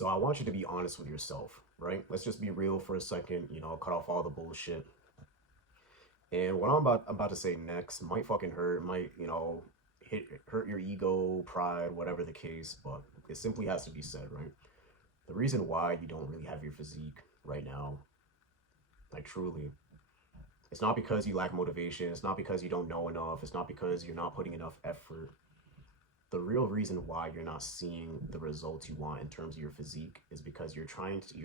So I want you to be honest with yourself, right? Let's just be real for a second, cut off all the bullshit. And what I'm about to say next might fucking hurt, might, hurt your ego, pride, whatever the case, but it simply has to be said, right? The reason why you don't really have your physique right now, like truly, it's not because you lack motivation, it's not because you don't know enough, it's not because you're not putting enough effort. The real reason why you're not seeing the results you want in terms of your physique is because you're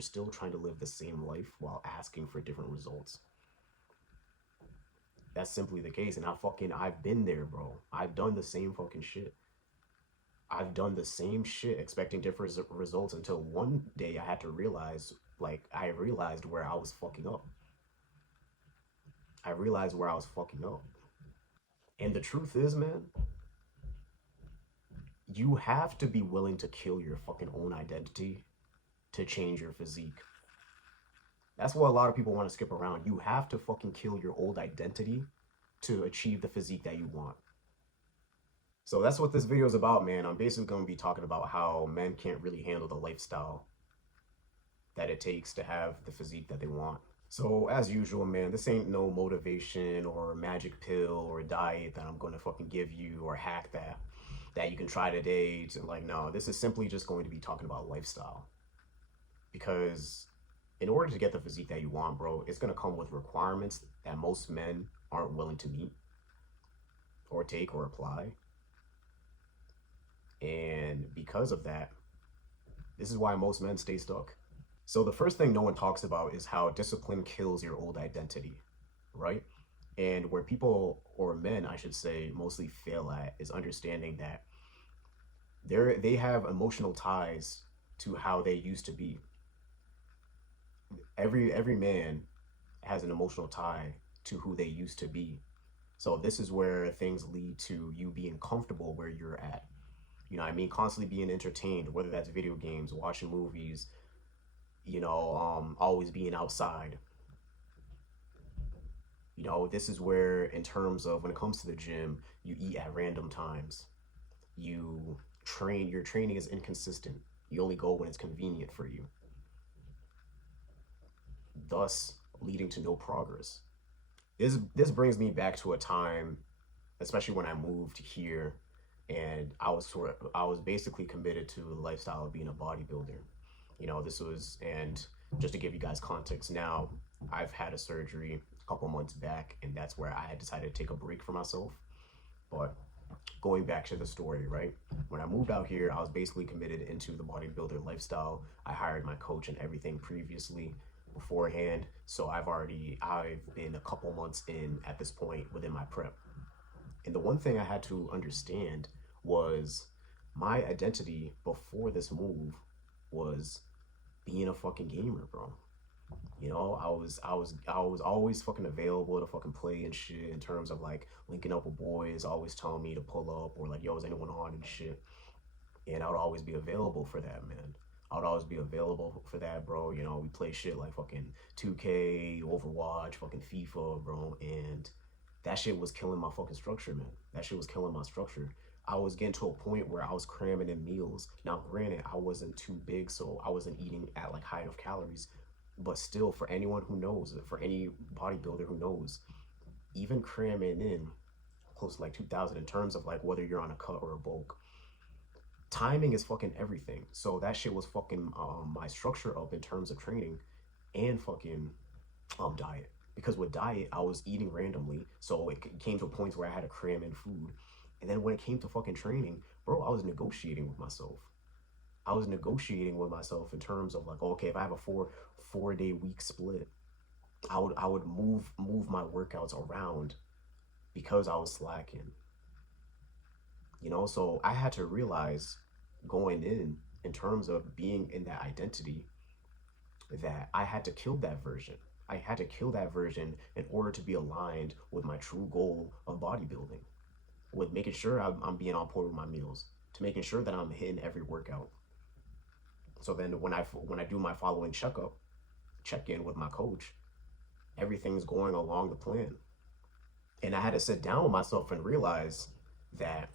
still trying to live the same life while asking for different results. That's simply the case. And I've been there, bro. I've done the same fucking shit. I've done the same shit expecting different results until one day I had to realize, like, I realized where I was fucking up. I realized where I was fucking up. And the truth is, man, you have to be willing to kill your fucking own identity to change your physique. That's what a lot of people want to skip around. You have to fucking kill your old identity to achieve the physique that you want. So that's what this video is about, man. I'm basically going to be talking about how men can't really handle the lifestyle that it takes to have the physique that they want. So as usual, man, this ain't no motivation or magic pill or diet that I'm going to fucking give you or hack that you can try today. Like, no, this is simply just going to be talking about lifestyle. Because in order to get the physique that you want, bro, it's going to come with requirements that most men aren't willing to meet or take or apply. And because of that, this is why most men stay stuck. So the first thing no one talks about is how discipline kills your old identity, right? And where people, or men, I should say, mostly fail at is understanding that they have emotional ties to how they used to be. Every man has an emotional tie to who they used to be. So this is where things lead to you being comfortable where you're at. You know what I mean? Constantly being entertained, whether that's video games, watching movies, always being outside. This is where, in terms of when it comes to the gym, you eat at random times. Your training is inconsistent. You only go when it's convenient for you, thus leading to no progress. This brings me back to a time, especially when I moved here, and I was basically committed to the lifestyle of being a bodybuilder. And just to give you guys context, now I've had a surgery a couple months back, and that's where I had decided to take a break for myself. But going back to the story, right? When I moved out here, I was basically committed into the bodybuilder lifestyle. I hired my coach and everything previously beforehand. So I've been a couple months in at this point within my prep. And the one thing I had to understand was my identity before this move was being a fucking gamer, bro. I was always fucking available to fucking play and shit in terms of like linking up with boys, always telling me to pull up or like, yo, is anyone on and shit. And I would always be available for that, man. I would always be available for that, bro. We play shit like fucking 2K, Overwatch, fucking FIFA, bro. And that shit was killing my fucking structure, man. That shit was killing my structure. I was getting to a point where I was cramming in meals. Now, granted, I wasn't too big, so I wasn't eating at like high of calories. But still, for anyone who knows, for any bodybuilder who knows, even cramming in close to like 2,000 in terms of like whether you're on a cut or a bulk, timing is fucking everything. So that shit was fucking my structure up in terms of training and fucking diet. Because with diet, I was eating randomly, so it came to a point where I had to cram in food. And then when it came to fucking training, bro, I was negotiating with myself. I was negotiating with myself in terms of like, okay, if I have a four-day week split, I would move my workouts around because I was slacking. So I had to realize going in terms of being in that identity, that I had to kill that version. I had to kill that version in order to be aligned with my true goal of bodybuilding, with making sure I'm being on point with my meals, to making sure that I'm hitting every workout. So then when I do my following check in with my coach, everything's going along the plan. And I had to sit down with myself and realize that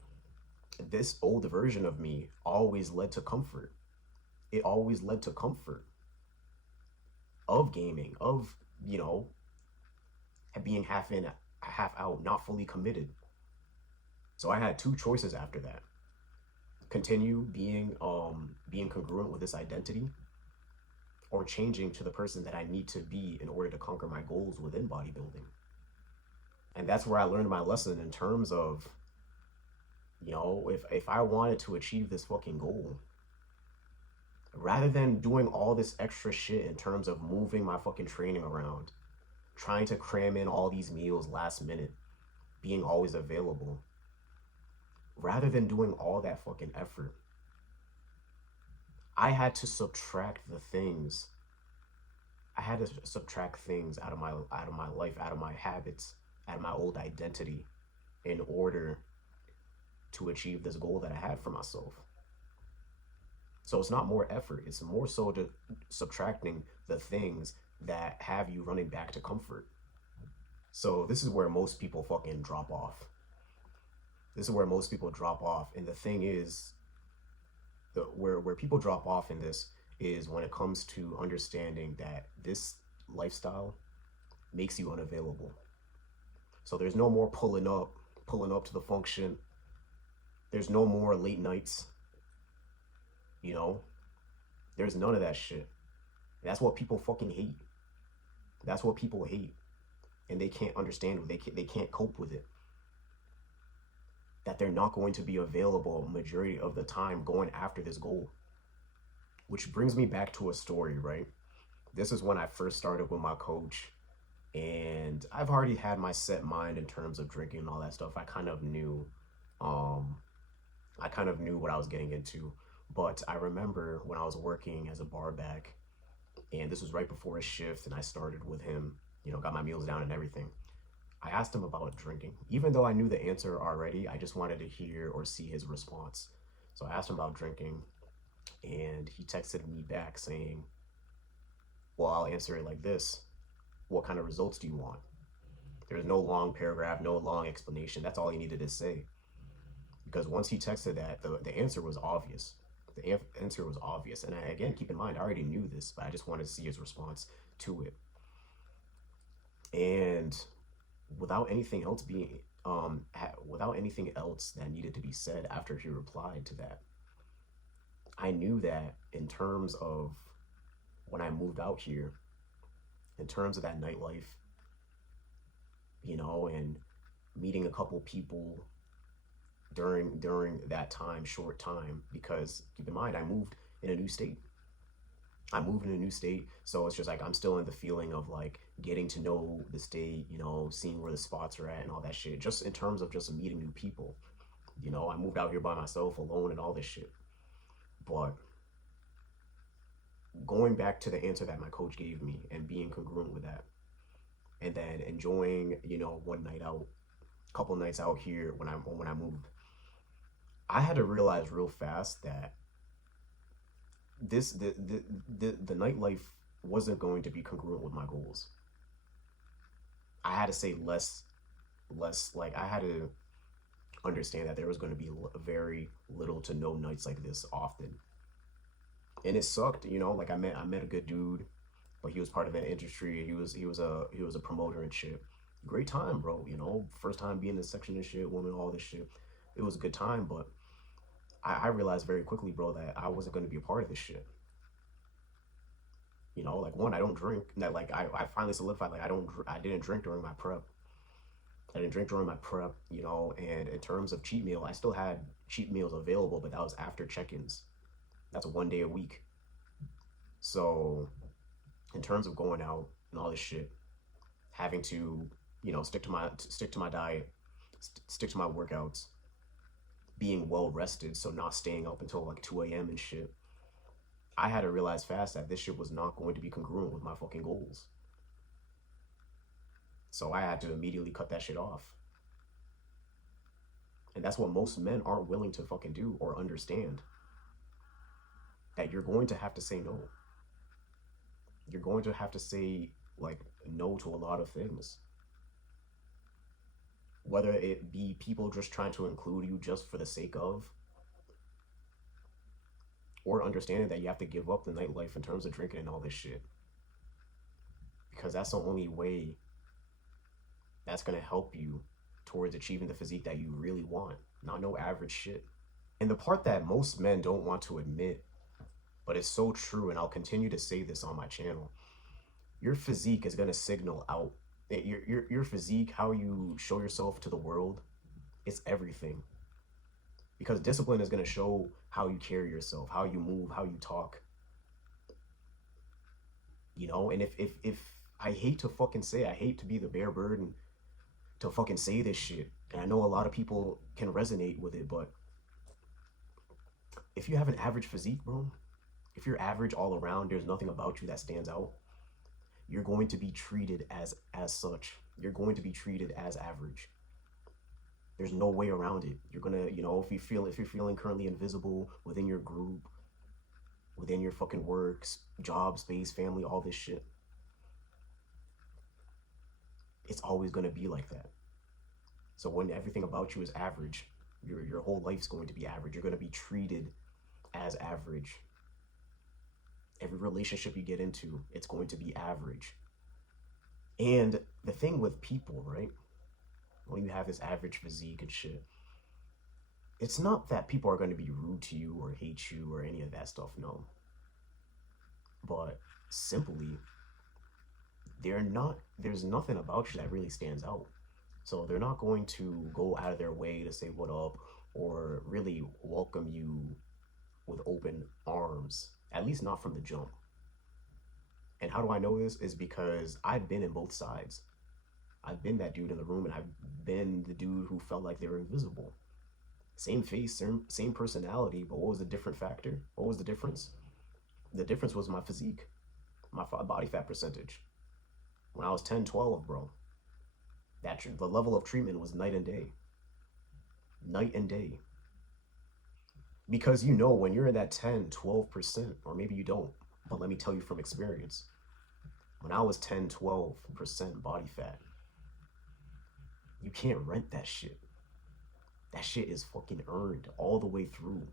this old version of me always led to comfort. it always led to comfort of gaming, of, you know, being half in, half out, not fully committed. So I had two choices after that: continue being congruent with this identity, or changing to the person that I need to be in order to conquer my goals within bodybuilding. And that's where I learned my lesson in terms of, you know, if I wanted to achieve this fucking goal, rather than doing all this extra shit in terms of moving my fucking training around, trying to cram in all these meals last minute, being always available, rather than doing all that fucking effort, I had to subtract the things. I had to subtract things out of my life, out of my habits, out of my old identity, in order to achieve this goal that I had for myself. So it's not more effort, it's more so to subtracting the things that have you running back to comfort. So this is where most people fucking drop off. This is where most people drop off. And the thing is, where people drop off in this is when it comes to understanding that this lifestyle makes you unavailable. So there's no more pulling up to the function. There's no more late nights. You know, there's none of that shit. That's what people fucking hate. That's what people hate, and they can't understand. They can't cope with it. That they're not going to be available majority of the time going after this goal. Which brings me back to a story, right? This is when I first started with my coach, and I've already had my set mind in terms of drinking and all that stuff. Um, I kind of knew what I was getting into. But I remember when I was working as a bar back, and this was right before a shift, and I started with him, you know, got my meals down and everything. I asked him about drinking. Even though I knew the answer already, I just wanted to hear or see his response. So I asked him about drinking, and he texted me back saying, well, I'll answer it like this: what kind of results do you want? There's no long paragraph, no long explanation. That's all he needed to say. Because once he texted that, the answer was obvious. The answer was obvious. And again, keep in mind, I already knew this, but I just wanted to see his response to it. And without anything else being, without anything else that needed to be said after he replied to that, I knew that in terms of when I moved out here, in terms of that nightlife, you know, and meeting a couple people during that time, short time, because keep in mind, I moved in a new state. I moved in a new state, so it's just like I'm still in the feeling of like getting to know the state, you know, seeing where the spots are at and all that shit. Just in terms of just meeting new people, you know, I moved out here by myself, alone, and all this shit. But going back to the answer that my coach gave me and being congruent with that, and then enjoying, you know, one night out, couple nights out here when I moved, I had to realize real fast that this the nightlife wasn't going to be congruent with my goals. I had to say less, like I had to understand that there was going to be very little to no nights like this often. And it sucked, you know, like I met a good dude, but he was part of that industry. He was a promoter and shit. Great time, bro, you know, first time being in this section and shit, women, all this shit. It was a good time, but I realized very quickly, bro, that I wasn't going to be a part of this shit. You know, like one, I don't drink. That like I finally solidified like I didn't drink during my prep. I didn't drink during my prep, you know. And in terms of cheat meal, I still had cheat meals available, but that was after check-ins. That's 1 day a week. So in terms of going out and all this shit, having to, you know, stick to my diet, stick to my workouts, being well rested, so not staying up until like 2 a.m. and shit. I had to realize fast that this shit was not going to be congruent with my fucking goals. So I had to immediately cut that shit off. And that's what most men aren't willing to fucking do or understand. That you're going to have to say no. You're going to have to say like no to a lot of things. Whether it be people just trying to include you just for the sake of, or understanding that you have to give up the nightlife in terms of drinking and all this shit, because that's the only way that's going to help you towards achieving the physique that you really want, not no average shit. And the part that most men don't want to admit, but it's so true, and I'll continue to say this on my channel, your physique is going to signal out. Your physique, how you show yourself to the world, it's everything. Because discipline is going to show how you carry yourself, how you move, how you talk. You know, and if I hate to fucking say, I hate to be the bear bird and to fucking say this shit, and I know a lot of people can resonate with it, but if you have an average physique, bro, if you're average all around, there's nothing about you that stands out, you're going to be treated as such. You're going to be treated as average. There's no way around it. You're gonna, you know, if you're feeling currently invisible within your group, within your fucking works, job, space, family, all this shit, it's always gonna be like that. So when everything about you is average, your whole life's going to be average. You're gonna be treated as average. Every relationship you get into, it's going to be average. And the thing with people, right? When you have this average physique and shit, it's not that people are going to be rude to you or hate you or any of that stuff, no. But simply, there's nothing about you that really stands out. So they're not going to go out of their way to say what up or really welcome you with open arms, at least not from the jump. And how do I know this? Is because I've been in both sides. I've been that dude in the room, and I've been the dude who felt like they were invisible. Same face, same personality, but what was the different factor? What was the difference? The difference was my physique, my body fat percentage. When I was 10, 12, bro, the level of treatment was night and day. Night and day. Because you know, when you're in that 10, 12%, or maybe you don't, but let me tell you from experience, when I was 10, 12% body fat, you can't rent that shit. That shit is fucking earned all the way through.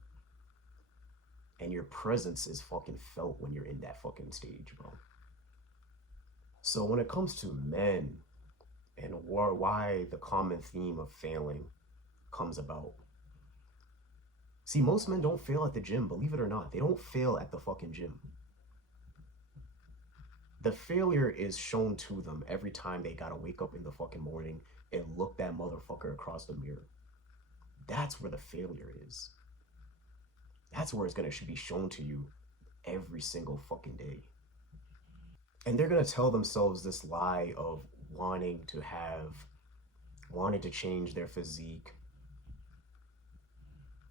And your presence is fucking felt when you're in that fucking stage, bro. So when it comes to men and why the common theme of failing comes about, see, most men don't fail at the gym, believe it or not. They don't fail at the fucking gym. The failure is shown to them every time they gotta wake up in the fucking morning and look that motherfucker across the mirror. That's where the failure is. That's where it's gonna should be shown to you every single fucking day. And they're gonna tell themselves this lie of wanting to change their physique,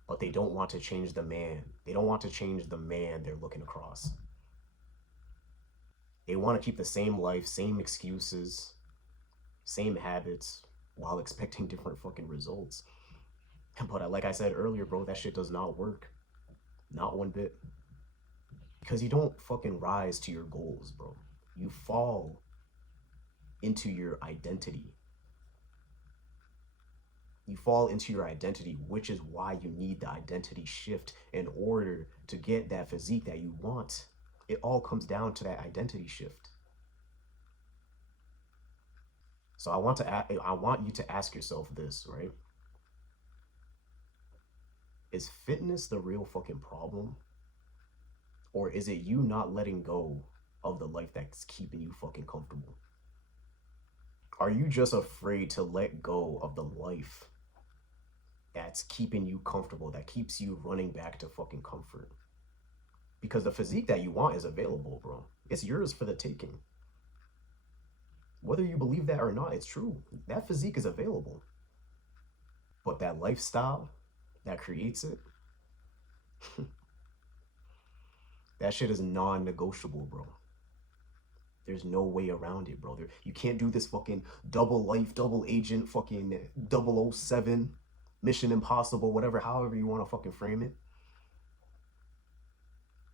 but they don't want to change the man. They don't want to change the man they're looking across. They want to keep the same life, same excuses, same habits, while expecting different fucking results. But like I said earlier, bro, that shit does not work. Not one bit. Because you don't fucking rise to your goals, bro. You fall into your identity. You fall into your identity, which is why you need the identity shift in order to get that physique that you want. It all comes down to that identity shift. So I want you to ask yourself this, right? Is fitness the real fucking problem? Or is it you not letting go of the life that's keeping you fucking comfortable? Are you just afraid to let go of the life that's keeping you comfortable, that keeps you running back to fucking comfort? Because the physique that you want is available, bro. It's yours for the taking. Whether you believe that or not, it's true. That physique is available. But that lifestyle that creates it, that shit is non-negotiable, bro. There's no way around it, bro. You can't do this fucking double life, double agent, fucking 007, Mission Impossible, whatever, however you want to fucking frame it.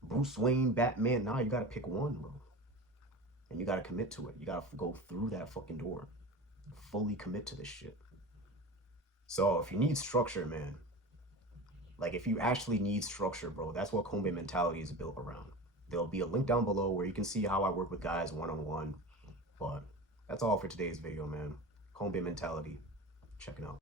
Bruce Wayne, Batman, nah, you gotta pick one, bro. And you gotta commit to it. You gotta go through that fucking door. Fully commit to this shit. So if you need structure, man, Like if you actually need structure, bro, that's what combat mentality is built around. There'll be a link down below where you can see how I work with guys one-on-one. But that's all for today's video, man. Combat mentality. Checking out.